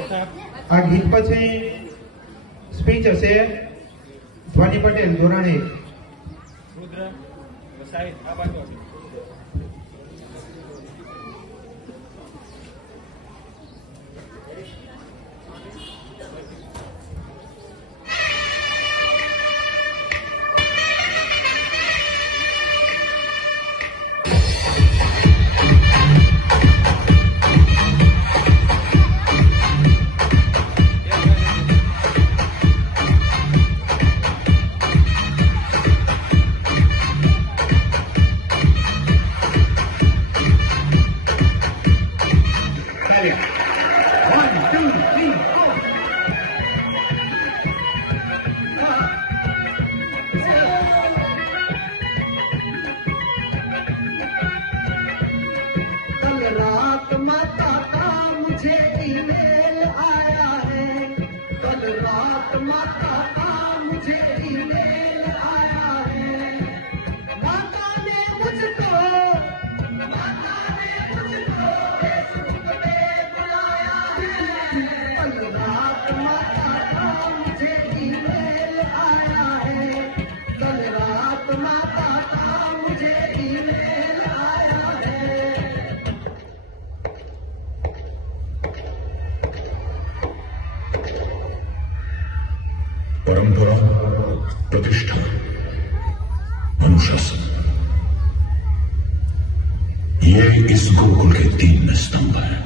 આ ગીત પછી સ્પીચ હશે ધ્વની પટેલ ધોરણે રુદ્ર વસાઈ આ બાજુ परंपरा, प्रतिष्ठा, अनुशासन, ये इस गुरुकुल के 3 स्तंभ है।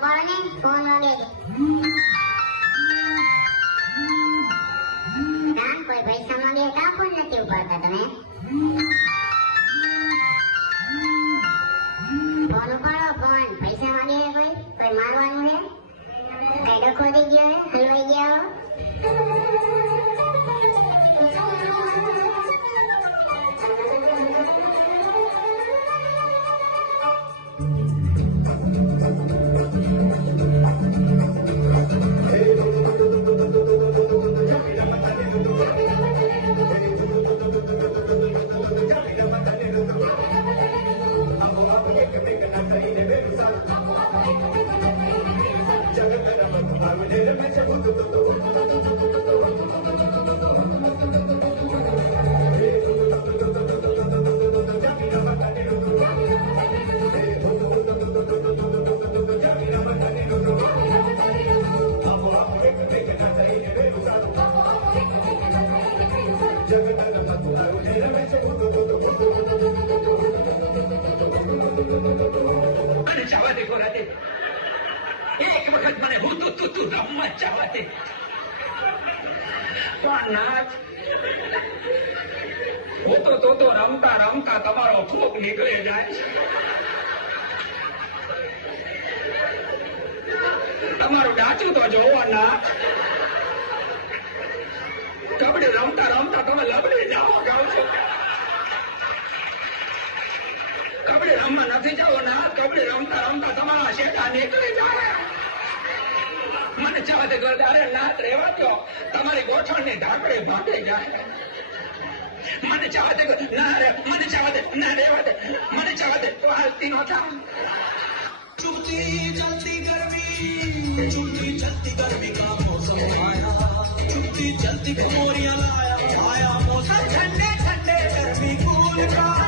भाई फोन ખોરી ગયો હલવાઈ ગયો મને જવા દે ગોરા દે એક વખત મને હું તું રમવા જવા દે નાચ હું તો રમતા રમતા તમારો ફૂક નીકળી જાય તમારું ડાચું તો જોવો નાચ કબડ્ડી રમતા રમતા તમે લબડી જાઓ ગાવ છો કબડ્ડી રમવા નથી જાઓ ના કબડ્ડી રમતા રમતા તમારા શેઠા નીકળી જાય મને જવા દે અરે નાત રેવા દો તમારી ગોઠણની ઢાંકડી ભાગી જાય મને જવા દે ના રે મને જવા દે ના રેવા દે મને જવા દે તો હાલતી નો થા चुपती चलती गर्मी का मौसम आया चुपती चलती मोरिया लाया आया मौसम ठंडे ठंडे गर्मी कूल का